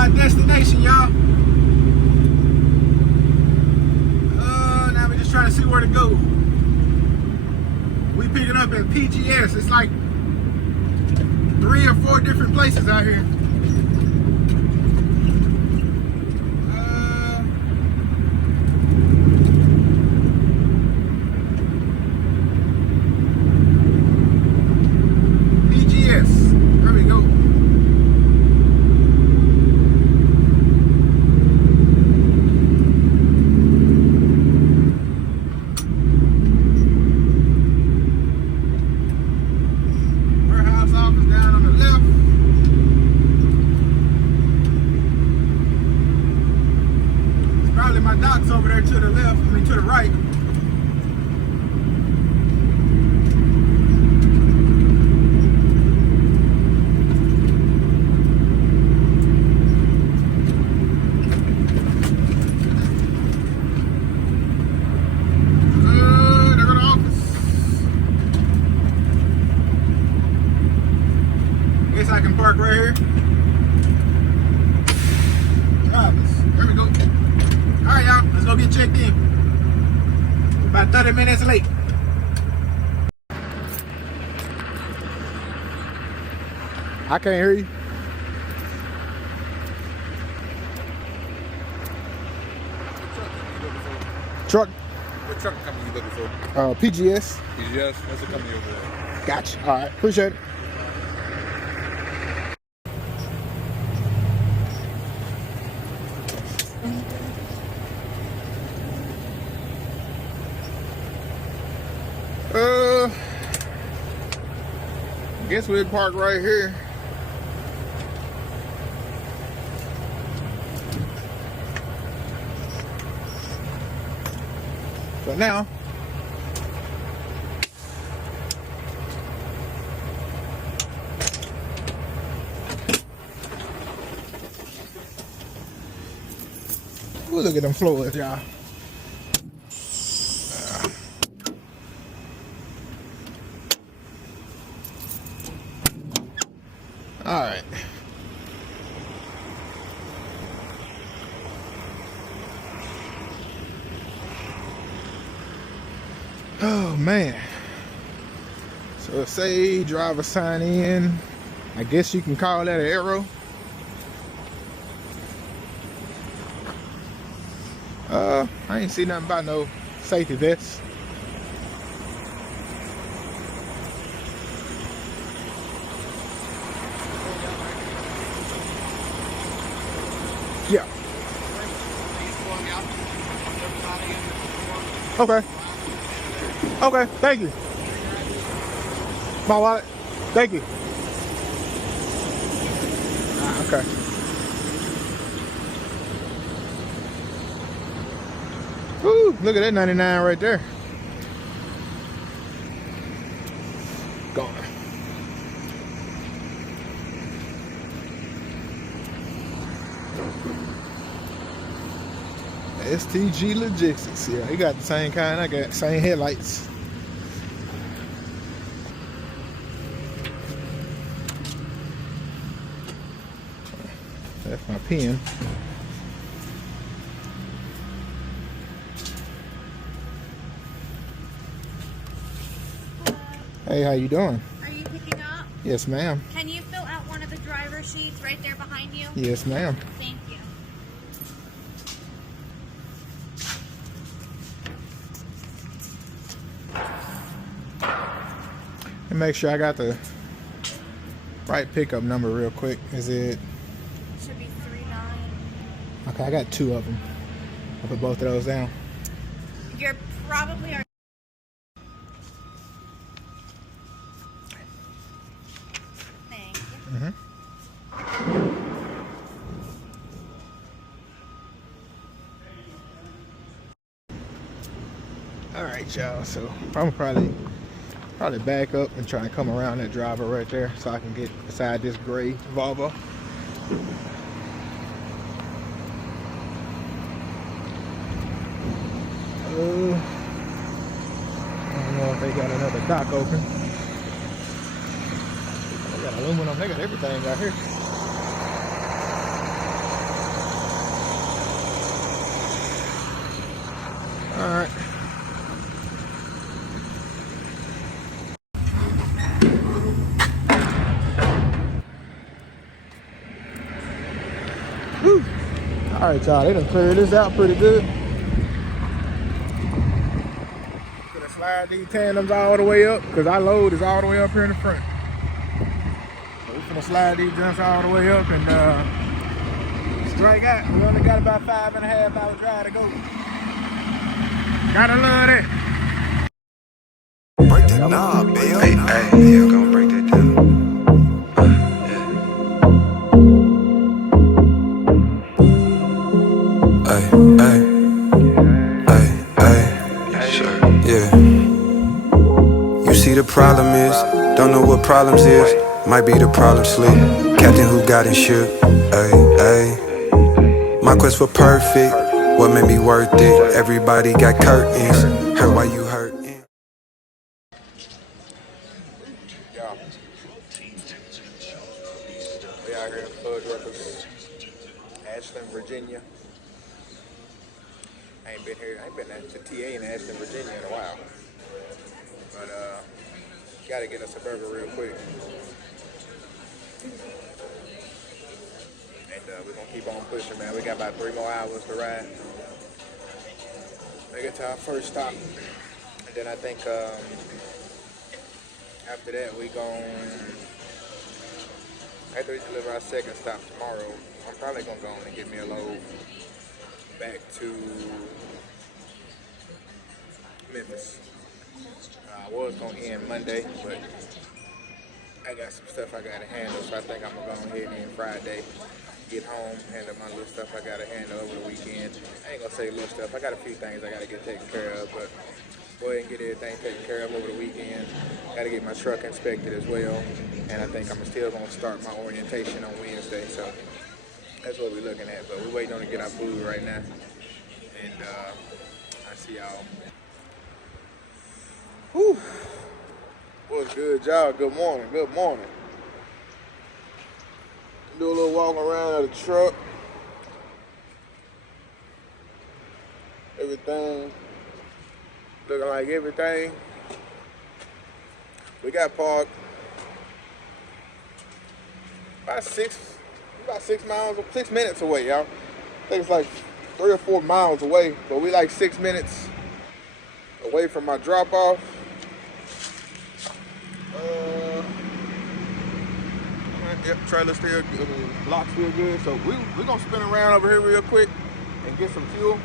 our destination, y'all. Now we're just trying to see where to go. We picking up at PGS. It's like 3 or 4 different places out here. My dock's over there to the left, I mean to the right. There go the office. Guess I can park right here. There we go. Alright, y'all, let's go get checked in. About 30 minutes late. I can't hear you. Truck? What truck company you looking for? PGS. PGS? That's the company over there. Gotcha. Alright, appreciate it. Guess we'll park right here. So now, ooh, look at them floors, y'all. All right. Oh man. So say driver sign in. I guess you can call that an arrow. I ain't see nothing about no safety vest. Yeah. Okay. Okay, thank you. My wallet. Thank you. Okay. Woo, look at that 99 right there. Gone. STG Logistics. Yeah, he got the same kind I got, same headlights. That's my pen. Hey, how you doing? Are you picking up? Yes, ma'am. Can you fill out one of the driver sheets right there behind you? Yes, ma'am. Thank you. And make sure I got the right pickup number real quick. Is it? Should be 39. Okay, I got 2 of them. I'll put both of those down. You're probably our. Thank you. Mm-hmm. All right, y'all. So I'm probably back up and try and come around that driver right there so I can get beside this gray Volvo. I don't know if they got another dock open. They got aluminum, they got everything out here. All right, y'all, they done cleared this out pretty good. Gonna slide these tandems all the way up, because our load is all the way up here in the front. So we're gonna slide these jumps all the way up and strike out. We only got about 5.5 hour drive to go. Gotta love it. Break that knob, Bill. Hey, yeah, gonna break that down. Yeah. You see the problem is, don't know what problems is. Might be the problem sleep. Captain who got in shook. My quest for perfect, what made me worth it? Everybody got curtains. Heard why you hurtin'. Y'all, we out here in Fudge Records, Ashland, Virginia. I ain't been to TA in Ashland, Virginia in a while. But gotta get us a burger real quick. And we're gonna keep on pushing, man. We got about 3 more hours to ride. Make it to our first stop. And then I think after that after we deliver our second stop tomorrow, I'm probably gonna go on and get me a load back to Memphis. I was gonna end Monday, but I got some stuff I gotta handle, so I think I'm gonna go ahead and end Friday. Get home, handle my little stuff I gotta handle over the weekend. I ain't gonna say little stuff. I got a few things I gotta get taken care of, but go ahead and get everything taken care of over the weekend. Gotta get my truck inspected as well, and I think I'm still gonna start my orientation on Wednesday. So that's what we're looking at. But we're waiting on to get our food right now, and I see y'all. Whew. What's good, y'all? Good morning. Good morning. Do a little walk around of the truck. Everything looking like everything. We got parked about 6 minutes away, y'all. I think it's like 3 or 4 miles away, but we like 6 minutes away from my drop off. Yep, trailer still good, lock still good. So we're gonna spin around over here real quick and get some fuel.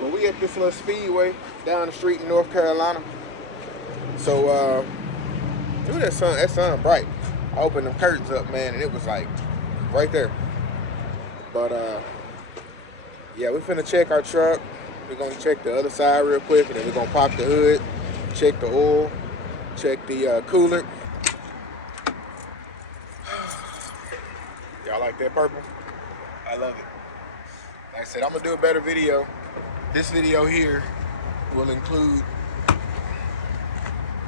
But we at this little speedway down the street in North Carolina. So ooh, that sun bright. I opened them curtains up, man, and it was like right there. But yeah, we're finna check our truck. We're gonna check the other side real quick, and then we're gonna pop the hood, check the oil, check the coolant. Y'all like that purple? I love it. Like I said, I'm gonna do a better video. This video here will include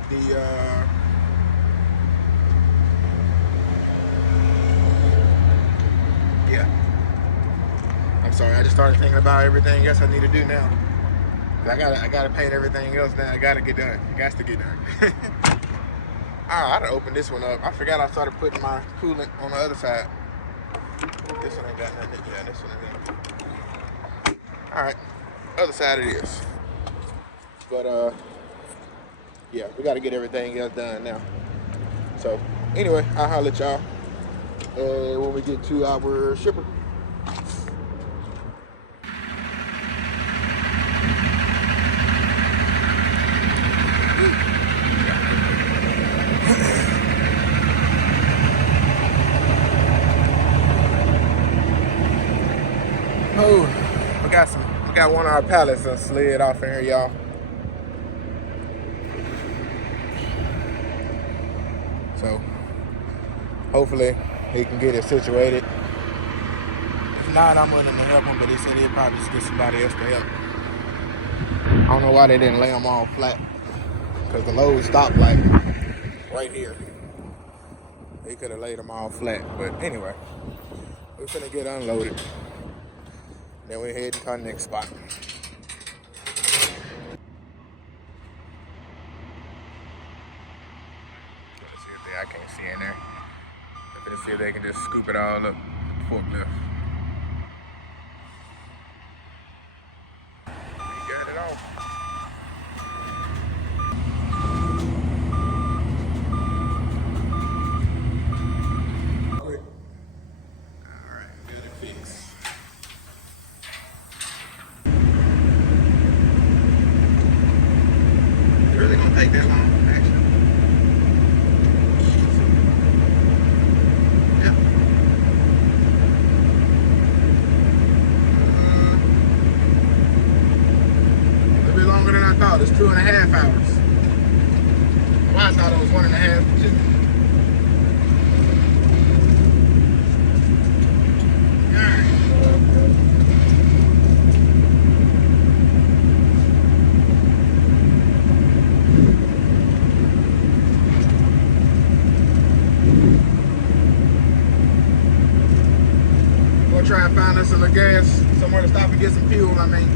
the yeah. I'm sorry, I just started thinking about everything else I need to do now. I gotta paint everything else now. I gotta get done. It has to get done. I gotta open this one up. I forgot I started putting my coolant on the other side. This one ain't got nothing. Yeah, this one ain't. Alright, other side it is. But yeah, we gotta get everything else done now. So anyway, I'll holler at y'all when we get to our shipper. Oh, we got one of our pallets that slid off in here, y'all. So hopefully he can get it situated. If not, I'm willing to help him, but he said he'll probably just get somebody else to help. I don't know why they didn't lay them all flat, because the load stopped like right here. They could have laid them all flat, but anyway, we're finna get unloaded. Then we're heading to our next spot. Let's see if I can't see in there. Let's see if they can just scoop it all up with the forklift. gonna try and find us some gas, somewhere to stop and get some fuel, I mean.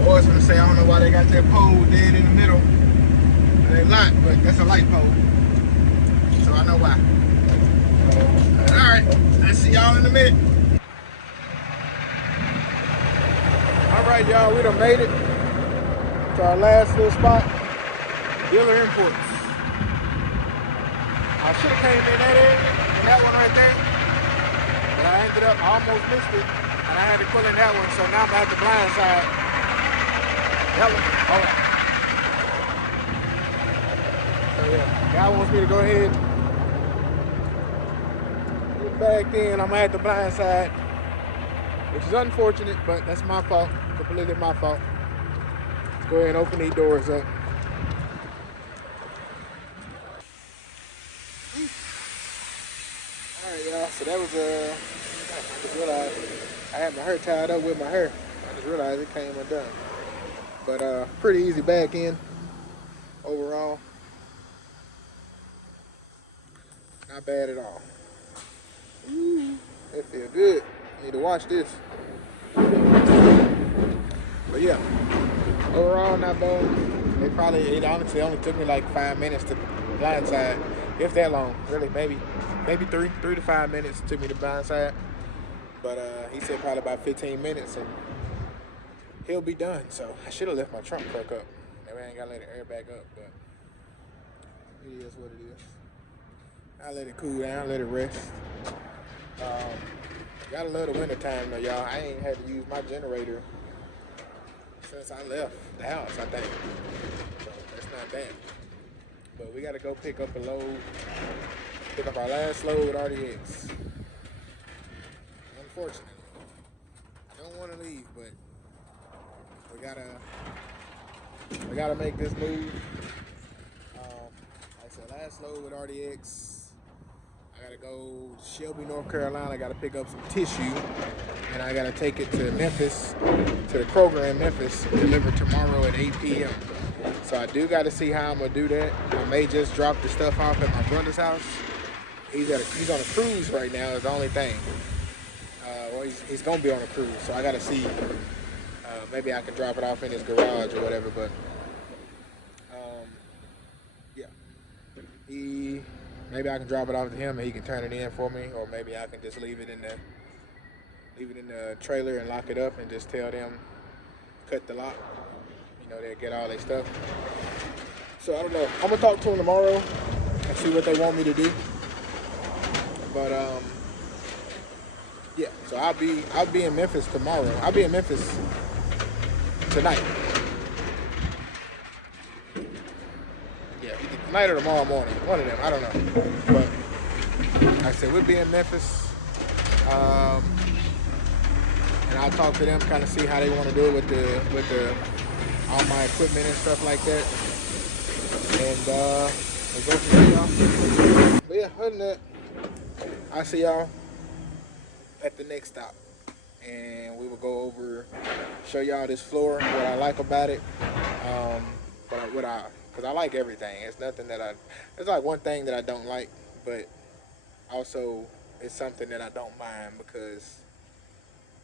I was gonna say, I don't know why they got that pole dead in the middle. It ain't light, but that's a light pole. So I know why. Alright, I'll see y'all in a minute. Alright, y'all, we done made it to our last little spot, Dealer Imports. I should have came in that area, in that one right there, but I ended up, I almost missed it, and I had to pull in that one, so now I'm at the blind side. That one, alright. So yeah, guy wants me to go ahead, get back in, I'm at the blind side, which is unfortunate, but that's my fault, completely my fault. Let's go ahead and open these doors up. Alright, y'all, so that was, I just realized I had my hair tied up with my hair. I just realized it came undone. But pretty easy back in overall. Not bad at all. Ooh, that feels good. Need to watch this. But yeah, overall not bad. It honestly only took me like 5 minutes to blindside, if that long, really, maybe 3 to 5 minutes took me to blindside. But he said probably about 15 minutes and he'll be done. So I should have left my trunk truck up. Maybe I ain't gotta let the air back up, but it is what it is. I let it cool down, let it rest. Gotta love the winter time though, y'all. I ain't had to use my generator since I left the house, I think. So that's not bad. But we gotta go pick up a load, pick up our last load RDX. Unfortunately. I don't wanna leave, but we gotta make this move. Like I said, last load with RDX. I gotta go to Shelby, North Carolina. I gotta pick up some tissue, and I gotta take it to Memphis, to the Kroger in Memphis, delivered tomorrow at 8 p.m. So I do gotta see how I'm gonna do that. I may just drop the stuff off at my brother's house. He's on a cruise right now. Is the only thing. Well, he's gonna be on a cruise, so I gotta see. Maybe I can drop it off in his garage or whatever. But yeah, maybe I can drop it off to him and he can turn it in for me, or maybe I can just leave it in the trailer and lock it up and just tell them cut the lock. You know, they'll get all their stuff. So I don't know. I'm gonna talk to them tomorrow and see what they want me to do. But yeah. So I'll be in Memphis tomorrow. I'll be in Memphis tonight. Yeah, tonight or tomorrow morning. One of them. I don't know. But like I said, we'll be in Memphis. And I'll talk to them, kind of see how they want to do it with the all my equipment and stuff like that. And we'll go from there, y'all. But yeah, other than that, I'll see y'all at the next stop. And we will go over, show y'all this floor, what I like about it. Because I like everything. It's nothing that it's like one thing that I don't like, but also it's something that I don't mind because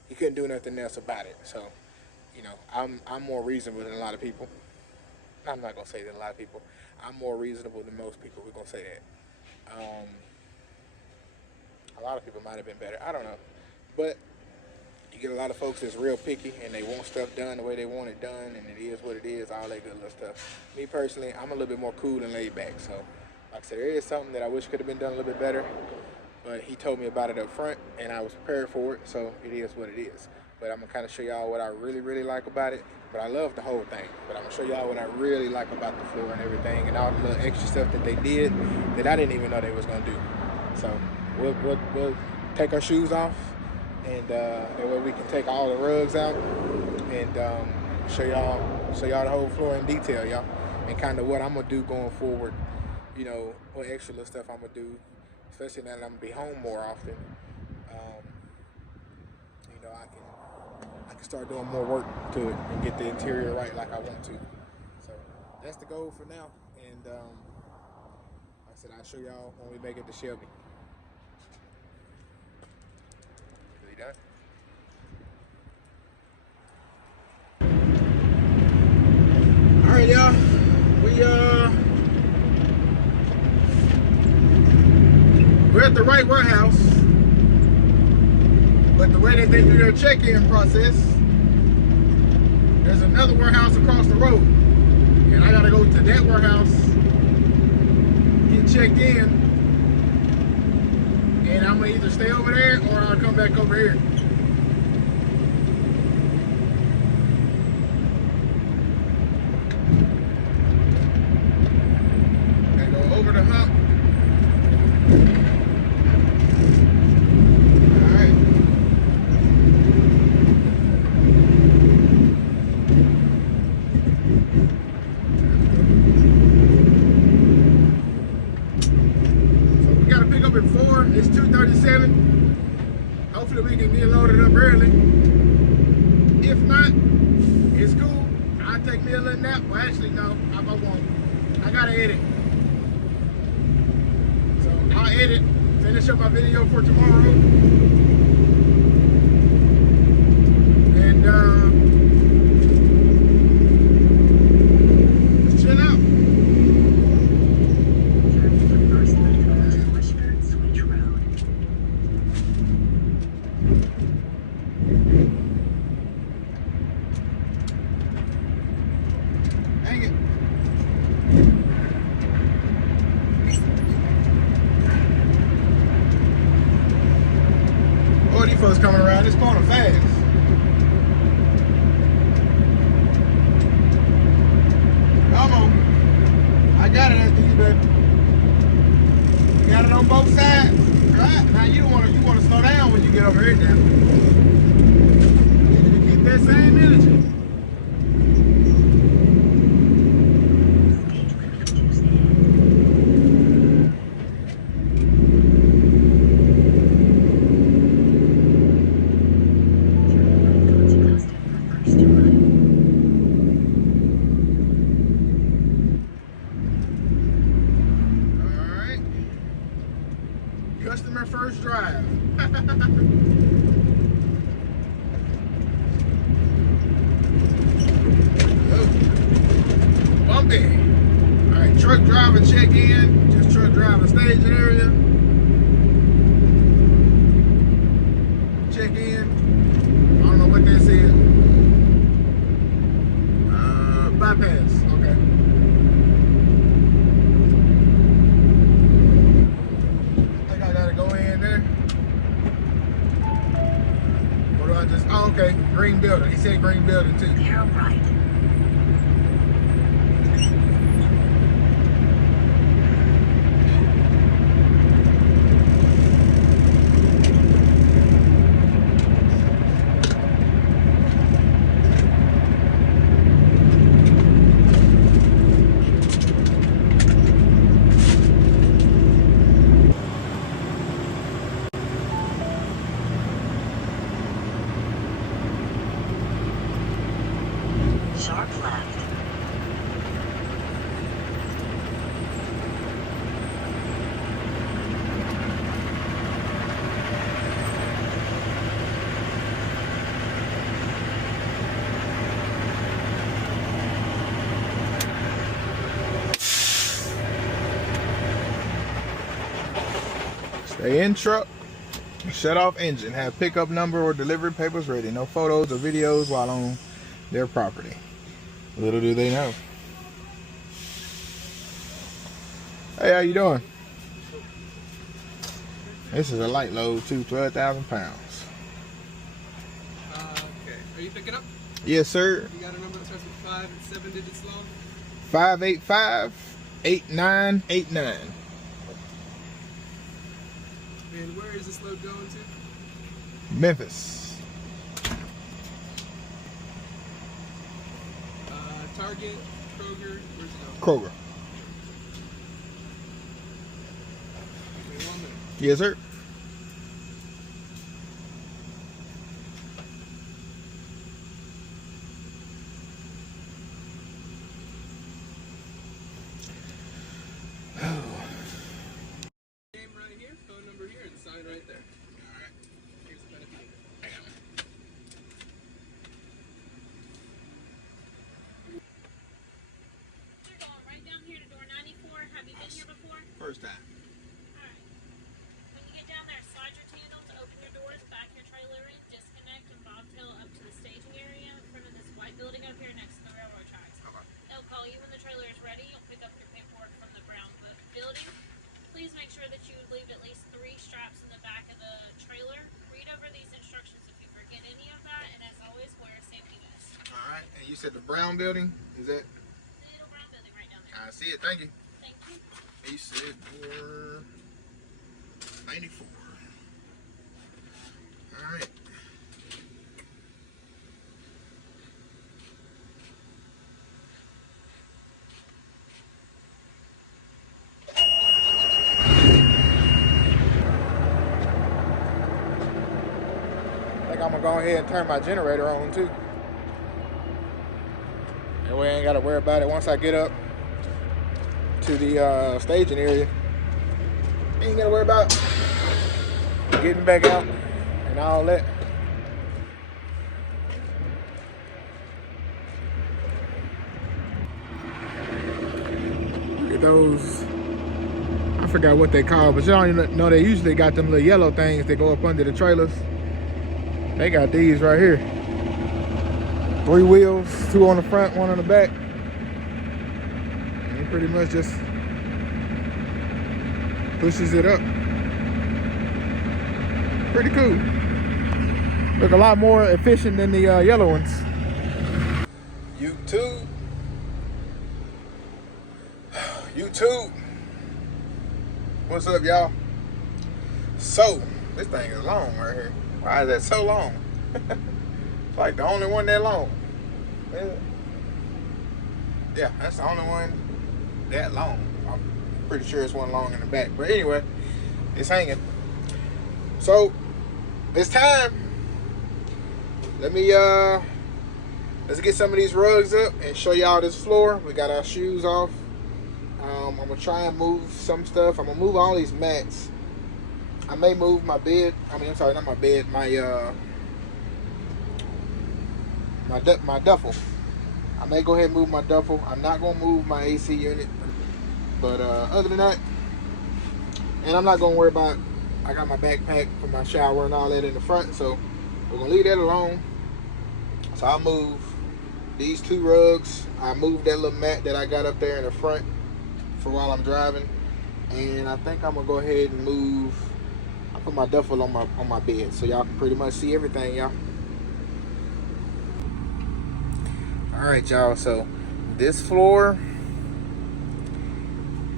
you couldn't do nothing else about it. So, you know, I'm more reasonable than a lot of people. I'm not gonna say than a lot of people. I'm more reasonable than most people. We're gonna say that. A lot of people might have been better. I don't know, but you get a lot of folks that's real picky and they want stuff done the way they want it done, and it is what it is. All that good little stuff. Me personally, I'm a little bit more cool and laid back. So, like I said, there is something that I wish could have been done a little bit better. But he told me about it up front, and I was prepared for it, so it is what it is. But I'm going to kind of show y'all what I really, really like about it. But I love the whole thing. But I'm going to show y'all what I really like about the floor and everything, and all the little extra stuff that they did that I didn't even know they was going to do. So we'll take our shoes off, and that way we can take all the rugs out and show y'all the whole floor in detail, y'all. And kind of what I'm going to do going forward, you know, what extra little stuff I'm going to do. Especially now that I'm gonna be home more often, you know, I can start doing more work to it and get the interior right like I want to. So that's the goal for now. And like I said, I'll show y'all when we make it to Shelby. Is he done? All right, y'all. We're at the right warehouse, but the way that they do their check-in process, there's another warehouse across the road, and I gotta go to that warehouse, get checked in, and I'm gonna either stay over there or I'll come back over here. And go over the hump. It's 2:37. Hopefully we can get loaded up early. If not, it's cool. I'll take me a little nap. Well, actually, no, I won't. I gotta edit. So I'll edit, finish up my video for tomorrow. And let's chill out. These folks coming around this corner fast. Come on. I got it, SDU, baby. You got it on both sides. Right? Now you want to slow down when you get over here now. You keep that same energy. Customer first drive. Bumpy. All right, truck driver check in. Just truck driver staging area. Check in. I don't know what this is. Bypass. Okay. Oh, okay, green building. He said green building too. They're right. Sharp left. Stay in truck. Shut off engine. Have pickup number or delivery papers ready. No photos or videos while on their property. Little do they know. Hey, how you doing? This is a light load too, 12,000 pounds. Okay. Are you picking up? Yes, sir. You got a number that starts with 5 and 7 digits long? 585-8989. And where is this load going to? Memphis. Target, Kroger, where's it going? Kroger. Give me 1 minute. Yes, sir. up here next to the railroad tracks. They'll call you when the trailer is ready. You'll pick up your paperwork from the brown building. Please make sure that you leave at least 3 straps in the back of the trailer. Read over these instructions if you forget any of that, and as always, wear a safety vest. All right, and you said the brown building, is that? The little brown building right down there. I see it, thank you. Thank you. He said 494. All right. I think I'm gonna go ahead and turn my generator on too. That way I ain't gotta worry about it once I get up to the staging area. Ain't gotta worry about getting back out and all that. Look at those. I forgot what they call, but y'all know they usually got them little yellow things that go up under the trailers. They got these right here. 3 wheels, 2 on the front, 1 on the back. And it pretty much just pushes it up. Pretty cool. Look a lot more efficient than the yellow ones. YouTube. YouTube. What's up, y'all? So, this thing is long right here. Why is that so long? It's like the only one that long. Yeah, that's the only one that long. I'm pretty sure it's one long in the back. But anyway, it's hanging. So, it's time. Let's get some of these rugs up and show y'all this floor. We got our shoes off. I'm gonna try and move some stuff. I'm gonna move all these mats. I may move my bed. I'm sorry, not my bed. My duffel. I may go ahead and move my duffel. I'm not gonna move my AC unit. But other than that, and I'm not gonna worry about. I got my backpack for my shower and all that in the front, so we're gonna leave that alone. So I'll move these 2 rugs. I moved that little mat that I got up there in the front for while I'm driving, and I think I'm gonna go ahead and move. I put my duffel on my bed, so y'all can pretty much see everything, y'all. All right, y'all. So this floor,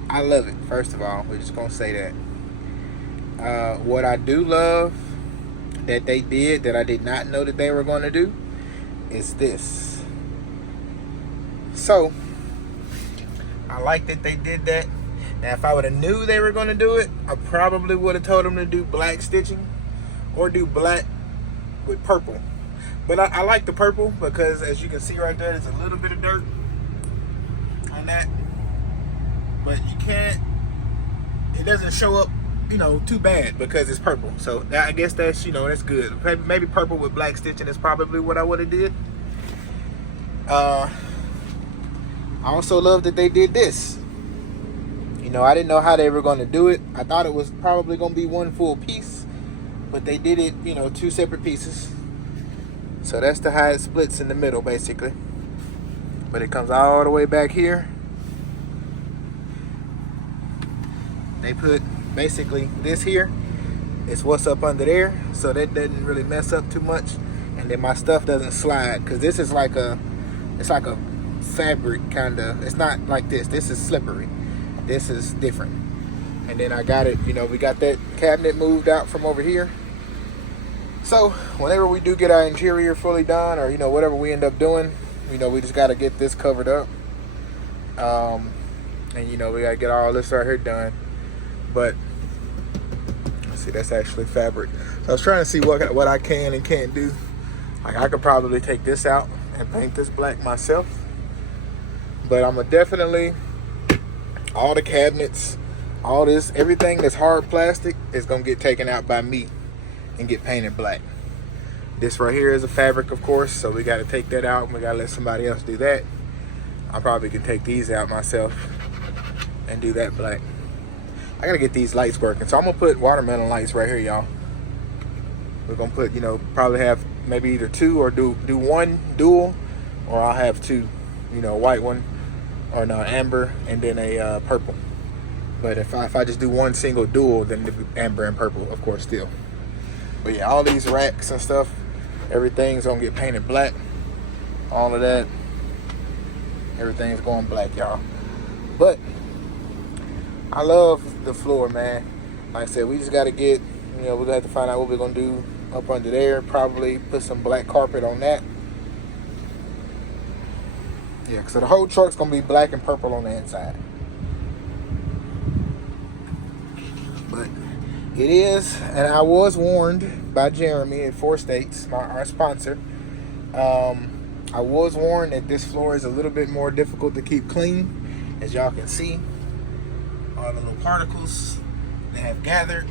I love it. First of all, we're just gonna say that. What I do love that they did that I did not know that they were going to do is this. So I like that they did that. Now, if I would have knew they were going to do it, I probably would have told them to do black stitching or do black with purple. But I like the purple because, as you can see right there, there's a little bit of dirt on that. But you can't, it doesn't show up, too bad because it's purple. So I guess that's, that's good. Maybe purple with black stitching is probably what I would have did. I also love that they did this. I didn't know how they were going to do it. I thought it was probably going to be one full piece, but they did it, 2 separate pieces. So that's the how it splits in the middle, basically. But it comes all the way back here. They put basically this here is what's up under there, so that doesn't really mess up too much, and then my stuff doesn't slide, because this is like it's like a fabric kind of. It's not like this. This is slippery. This is different. And then I got it, we got that cabinet moved out from over here. So whenever we do get our interior fully done, or whatever we end up doing, we just got to get this covered up. And we got to get all this right here done. But see, that's actually fabric. So I was trying to see what I can and can't do. Like, I could probably take this out and paint this black myself. But I'm gonna definitely, all the cabinets, all this, everything that's hard plastic is gonna get taken out by me and get painted black. This right here is a fabric, of course, so we got to take that out and we got to let somebody else do that. I probably can take these out myself and do that black. I gotta get these lights working, so I'm gonna put watermelon lights right here, y'all. We're gonna put, probably have maybe either 2 or do 1 dual or I'll have two, you know, a white one or no amber and then a purple. But if I just do one single dual, then it'd be amber and purple, of course, still. But yeah, all these racks and stuff, everything's gonna get painted black. All of that, everything's going black, y'all. But I love the floor, man. Like I said, we just gotta get, you know, we're gonna have to find out what we're gonna do up under there. Probably put some black carpet on that. Yeah, so the whole truck's gonna be black and purple on the inside. But it is, and I was warned by Jeremy at 4 States, our sponsor. I was warned that this floor is a little bit more difficult to keep clean. As y'all can see, all the little particles that have gathered.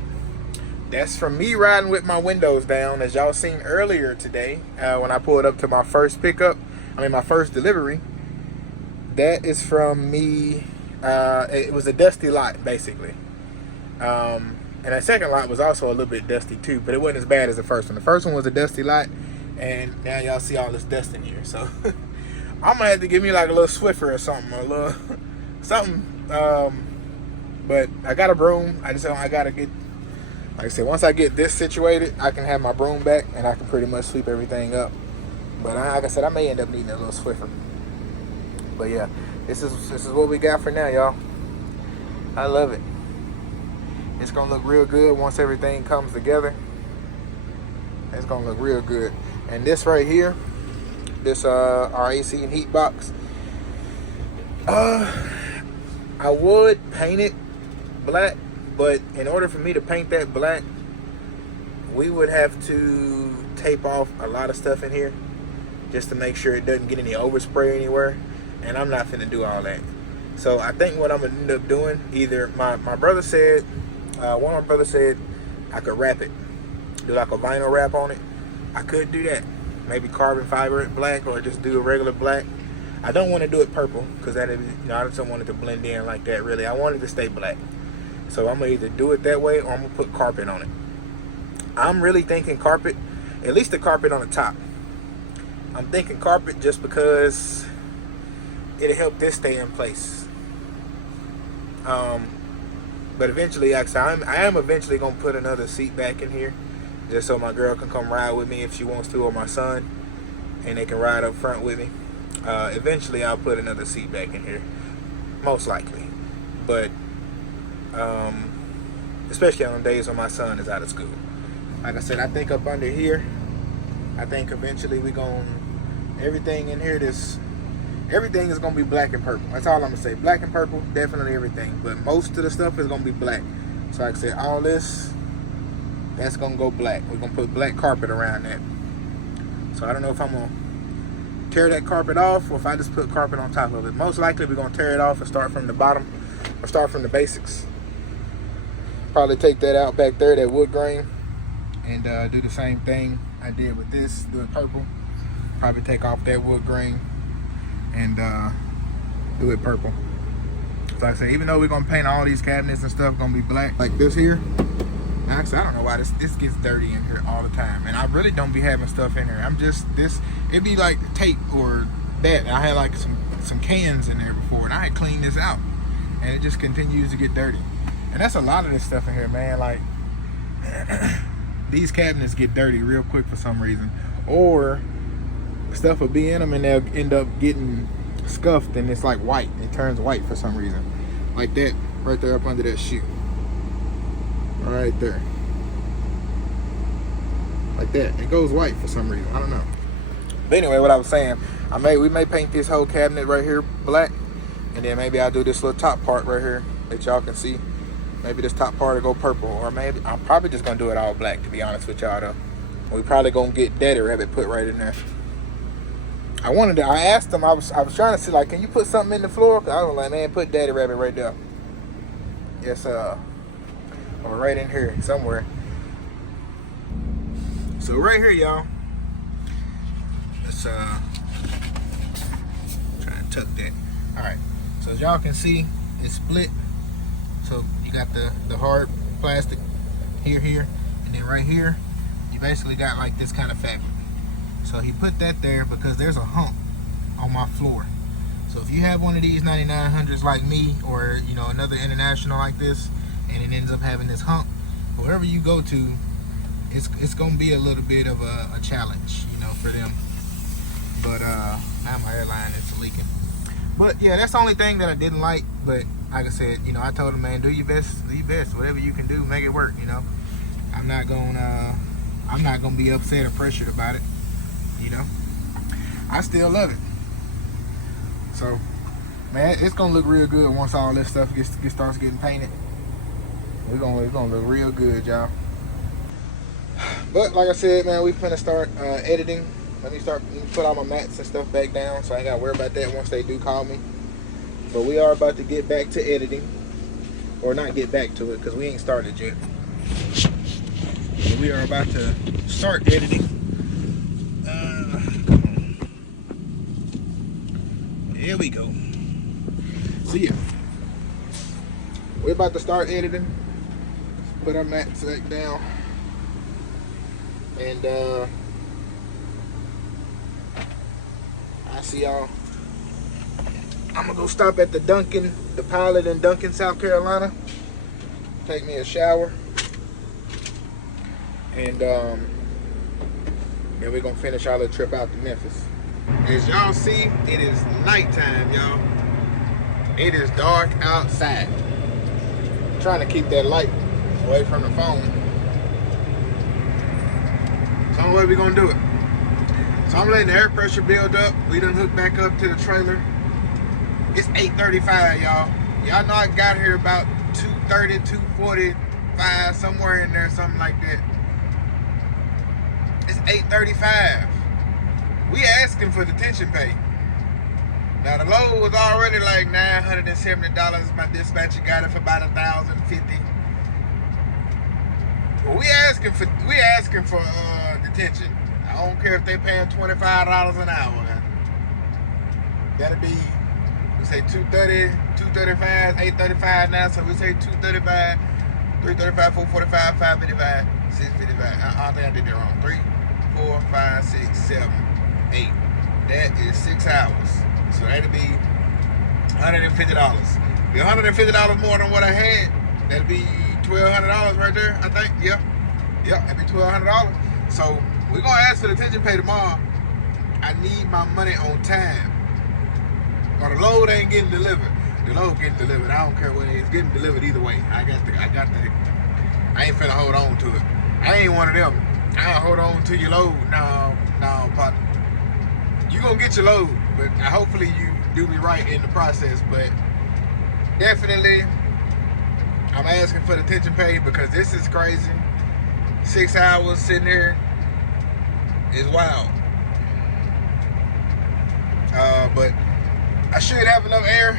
That's from me riding with my windows down, as y'all seen earlier today when I pulled up to my first pickup. My first delivery. That is from me. It was a dusty lot, basically. And that second lot was also a little bit dusty too, but it wasn't as bad as the first one. The first one was a dusty lot, and now y'all see all this dust in here. So I'm gonna have to give me like a little Swiffer or something, or a little something. But I got a broom. I gotta get, like I said, once I get this situated, I can have my broom back and I can pretty much sweep everything up. But like I said, I may end up needing a little Swiffer. But yeah, this is what we got for now, y'all. I love it. It's gonna look real good once everything comes together. It's gonna look real good. And this right here, this our AC and heat box, I would paint it black, but in order for me to paint that black, we would have to tape off a lot of stuff in here just to make sure it doesn't get any overspray anywhere, and I'm not finna do all that. So I think what I'm gonna end up doing, either my brother said, one of my brothers said I could wrap it, do like a vinyl wrap on it. I could do that, maybe carbon fiber it black, or just do a regular black. I don't want to do it purple because that is, you know, I just don't want it to blend in like that. Really, I want it to stay black. So I'm gonna either do it that way or I'm gonna put carpet on it. I'm really thinking carpet, at least the carpet on the top. I'm thinking carpet just because it'll help this stay in place. But eventually, I am eventually gonna put another seat back in here, just so my girl can come ride with me if she wants to, or my son, and they can ride up front with me. Eventually, I'll put another seat back in here, most likely. But especially on the days when my son is out of school. Like I said, I think up under here, I think eventually everything in here, everything is gonna be black and purple. That's all I'm gonna say. Black and purple, definitely everything. But most of the stuff is gonna be black. So like I said, all this, that's gonna go black. We're gonna put black carpet around that. So I don't know if I'm gonna tear that carpet off or if I just put carpet on top of it. Most likely we're gonna tear it off and start from the bottom, or start from the basics. Probably take that out back there, that wood grain, and do the same thing I did with this. Do it purple. Probably take off that wood grain and do it purple. So like I say, even though we're gonna paint all these cabinets and stuff gonna be black, like this here. Actually, I don't know why this gets dirty in here all the time, and I really don't be having stuff in here. It'd be like tape or that. I had like some cans in there before, and I had cleaned this out, and it just continues to get dirty. And that's a lot of this stuff in here, man. Like these cabinets get dirty real quick for some reason, or stuff will be in them and they'll end up getting scuffed, and it's like white. It turns white for some reason, like that right there up under that shoe. Right there, like that. It goes white for some reason. I don't know. But anyway, what I was saying, we may paint this whole cabinet right here black, and then maybe I'll do this little top part right here that y'all can see. Maybe this top part will go purple, or maybe I'm probably just gonna do it all black, to be honest with y'all though. We probably gonna get Daddy Rabbit put right in there. I asked him, I was trying to see, like, can you put something in the floor? Cause I was like, man, put Daddy Rabbit right there. Yes, or right in here somewhere. So right here, y'all, let's try to tuck that. All right, so as y'all can see, it's split. So you got the hard plastic here, and then right here you basically got like this kind of fabric. So he put that there because there's a hump on my floor. So if you have one of these 9900s like me, or you know, another international like this, and it ends up having this hump, wherever you go to, it's gonna be a little bit of a challenge, you know, for them. But now my airline is leaking. But yeah, that's the only thing that I didn't like. But like I said, you know, I told him, man, do your best, whatever you can do, make it work, you know. I'm not gonna be upset or pressured about it, you know. I still love it. So, man, it's gonna look real good once all this stuff starts getting painted. It's gonna look real good, y'all. But like I said, man, we finna start editing. Let me put all my mats and stuff back down, so I ain't gotta worry about that once they do call me. But we are about to get back to editing, or not get back to it, because we ain't started yet. But we are about to start editing. Here we go. See ya. We're about to start editing. Let's put our mats back down. And I see y'all. I'm gonna go stop at the Pilot in Duncan, South Carolina. Take me a shower. And then we're gonna finish our little trip out to Memphis. As y'all see, it is nighttime, y'all. It is dark outside. I'm trying to keep that light away from the phone. So the only way we're gonna do it. So I'm letting the air pressure build up. We done hooked back up to the trailer. It's 8:35, y'all. Y'all know I got here about 2:30, 2:45, somewhere in there, something like that. It's 8:35. We asking for detention pay. Now the load was already like $970. My dispatcher got it for about $1,050. Well, we asking for detention. I don't care if they paying $25 an hour. That'll be, we say 230, 235, 835 now, so we say 235, 335, 445, 555, 655. I think I did that wrong. 3, 4, 5, 6, 7, 8. That is 6 hours. So that'll be $150. Be $150 more than what I had. That'll be $1,200 right there, I think. Yep, that'd be $1,200. So we're gonna ask for the detention pay tomorrow. I need my money on time. Or the load ain't getting delivered. The load getting delivered. I don't care what it is. It's getting delivered either way. I ain't finna hold on to it. I ain't one of them. I don't hold on to your load. No, partner. You gonna get your load, but hopefully you do me right in the process. But definitely, I'm asking for the detention pay because this is crazy. 6 hours sitting here is wild. But I should have enough air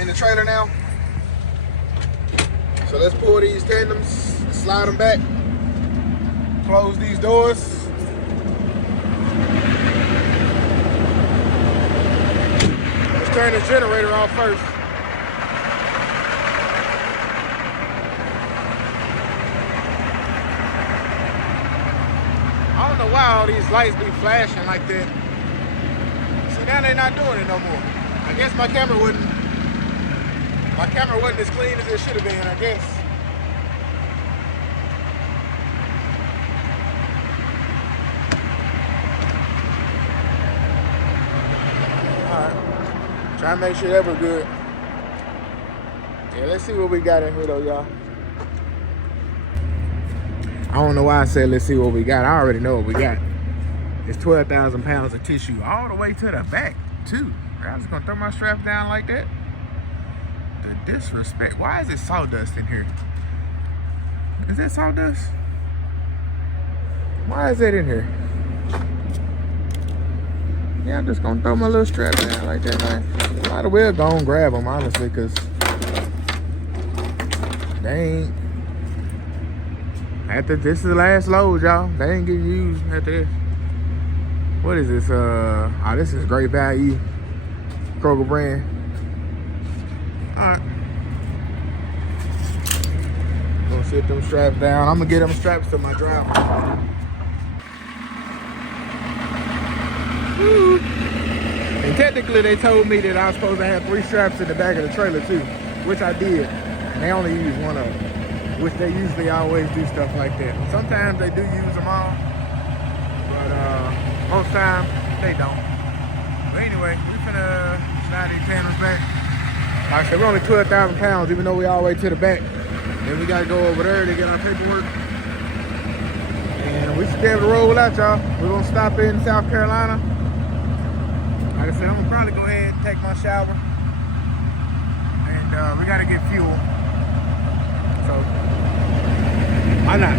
in the trailer now. So let's pull these tandems, slide them back, close these doors. Let's turn the generator off first. I don't know why all these lights be flashing like that. See, now they're not doing it no more. I guess my camera wasn't as clean as it should have been, I guess. Alright. Try to make sure that we're good. Yeah, let's see what we got in here though, y'all. I don't know why I said let's see what we got. I already know what we got. It's 12,000 pounds of tissue all the way to the back, too. I'm just gonna throw my strap down like that. The disrespect. Why is it sawdust in here? Is that sawdust? Why is that in here? Yeah, I'm just gonna throw my little strap down like that, man. Might as well go and grab them, honestly, because they ain't. This is the last load, y'all. They ain't getting used after this. What is this? This is Great Value. Kroger brand. Alright. Gonna sit them straps down. I'm gonna get them straps to my driver. Woo. And technically they told me that I was supposed to have 3 straps in the back of the trailer too, which I did. And they only used one of them, which they usually always do stuff like that. Sometimes they do use them all, but most times they don't. But anyway, we finna slide these panels back. Like I said, we're only 12,000 pounds, even though we all the way to the back. Then we gotta go over there to get our paperwork. And we should be able to roll without y'all. We're gonna stop in South Carolina. Like I said, I'm gonna probably go ahead and take my shower. And we gotta get fuel. So, why not?